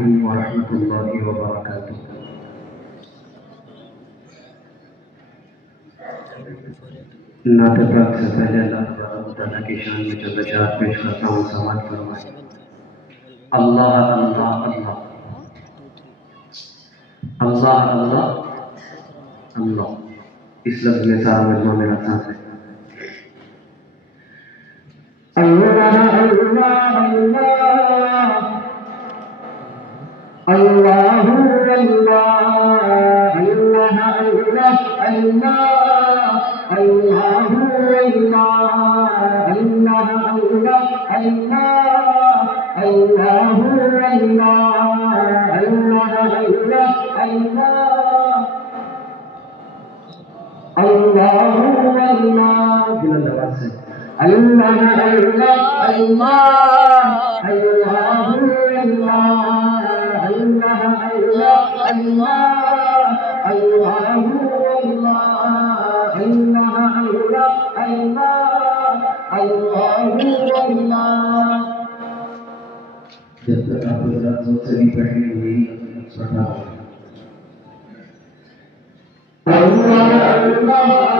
علیکم ورحمۃ اللہ وبرکاتہ۔ نعت پاک سے پہلے اللہ تبارک و تعالیٰ کی شان میں چند اشعار پیش کرتا ہوں، سماعت فرمائیں۔ اللہ اللہ اللہ، اللہ اللہ اللہ، اس لفظ میں سارا مجموعہ میرا ساتھ ہے۔ اللہ اللہ اللہ، اللہ اللہ اللہ اللہ اللہ، جب تک آپ حضرات زور سے نہیں پڑھیں گے میری پڑھنا ہوگا۔ اللہ اللہ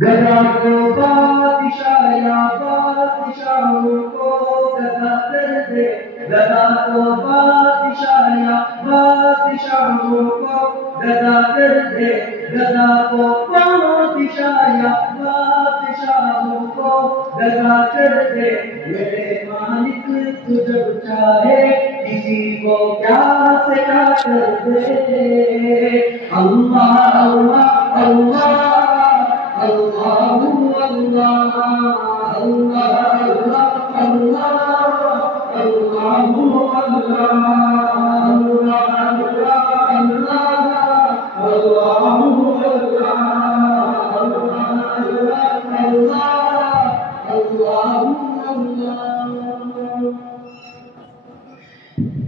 گدا کو بادشاہ یا بادشاہوں کو گدا کر دے، گدا کو بادشاہ یا بادشاہوں کو گدا کر دے، گدا کو بادشاہ یا بادشاہوں کو گدا کر دے، میرے مالک تو جب چاہے کسی کو کیا سے کیا کر دے۔ اللہ اللہ اللہ اللہ اللہ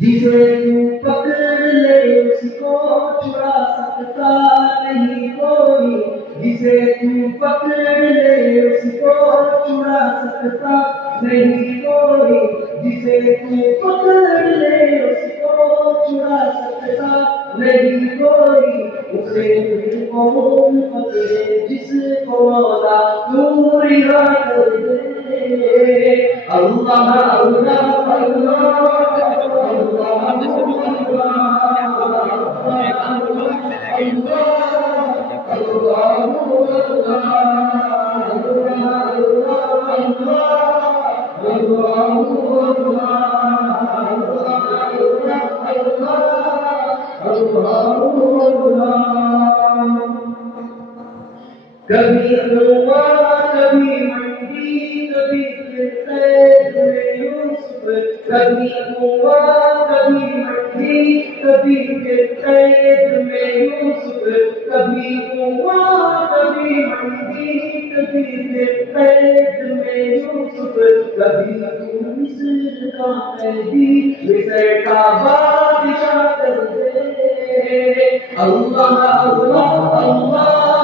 جسے تو پکڑ لے اس کو چھڑا سکتا نہیں کوئی، جسے تو پکڑ لے اس کو چھڑا سکتا نہیں کوئی، جسے تو پکڑ لے اس کو چھڑا سکتا نہیں کوئی، اسے پھر کون پکڑے جس کو مولا تو رہا کر دے۔ اللہ اللہ اللہ کبھی کنواں کبھی منڈی کبھی قید میں یوسف، کبھی کنواں کبھی منڈی کبھی قید میں یوسف، کبھی کنواں کبھی منڈی کبھی قید میں یوسف، کبھی مصر کا قیدی مصر کا بادشاہ کر دے۔ اللہ اللہ اللہ اللہ